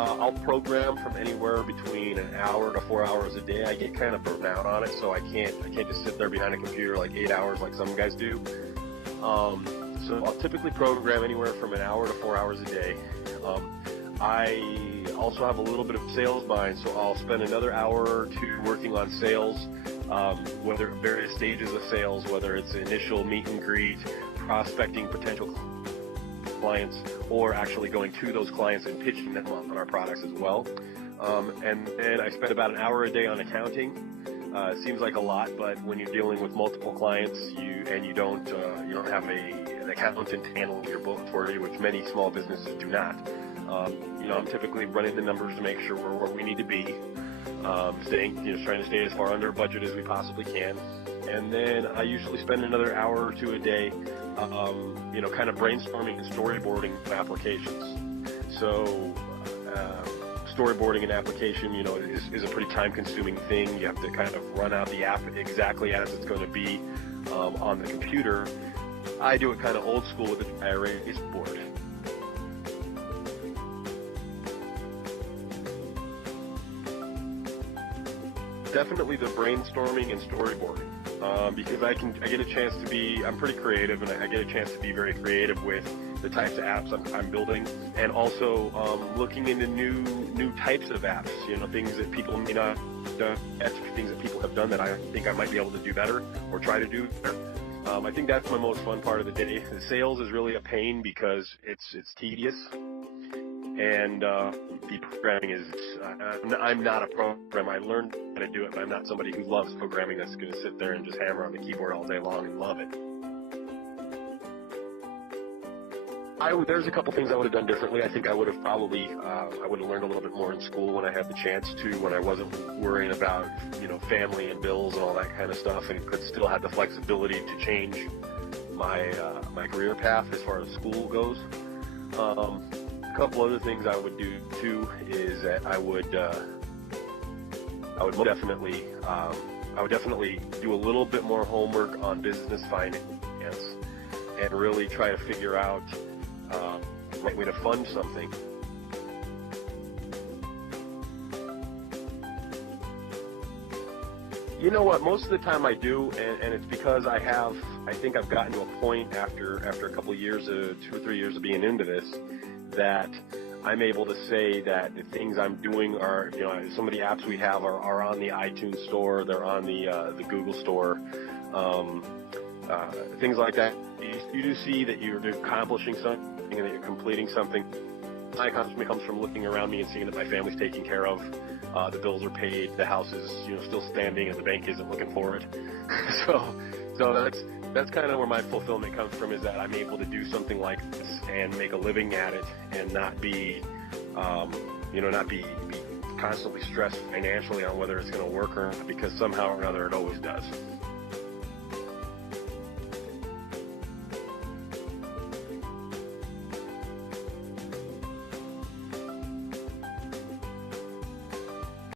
I'll program from anywhere between an hour to 4 hours a day. I get kind of burnt out on it, so I can't just sit there behind a computer like 8 hours like some guys do. So I'll typically program anywhere from an hour to 4 hours a day. I also have a little bit of sales mind, so I'll spend another hour or two working on sales, whether various stages of sales, whether it's initial meet and greet, prospecting potential clients, or actually going to those clients and pitching them on our products as well. And then I spend about an hour a day on accounting. It seems like a lot, but when you're dealing with multiple clients, you don't have an accountant handling your books for you, which many small businesses do not. I'm typically running the numbers to make sure we're where we need to be, trying to stay as far under budget as we possibly can. And then I usually spend another hour or two a day, kind of brainstorming and storyboarding applications. So, storyboarding an application, is a pretty time-consuming thing. You have to kind of run out the app exactly as it's going to be on the computer. I do it kind of old school with a dry erase board. Definitely the brainstorming and storyboarding, because I get a chance to be, I'm pretty creative, and I get a chance to be very creative with the types of apps I'm building, and also looking into new types of apps, things that people may not have done, things that people have done that I think I might be able to do better or try to do better. I think that's my most fun part of the day. The sales is really a pain because it's tedious. And the programming is, I'm not a programmer. I learned how to do it, but I'm not somebody who loves programming that's going to sit there and just hammer on the keyboard all day long and love it. There's a couple things I would have done differently. I think I would have probably, I would have learned a little bit more in school when I had the chance to, when I wasn't worrying about, family and bills and all that kind of stuff, and could still have the flexibility to change my career path as far as school goes. A couple other things I would do too is that I would definitely do a little bit more homework on business finance and really try to figure out the right way to fund something. You know what? Most of the time I do, and it's because I think I've gotten to a point after a couple of years, 2 or 3 years of being into this, that I'm able to say that the things I'm doing are, some of the apps we have are on the iTunes store, they're on the Google store, things like that. You do see that you're accomplishing something and that you're completing something. My accomplishment comes from looking around me and seeing that my family's taken care of, the bills are paid, the house is still standing, and the bank isn't looking for it. so that's kind of where my fulfillment comes from, is that I'm able to do something like this and make a living at it, and not be constantly stressed financially on whether it's going to work or not, because somehow or another it always does.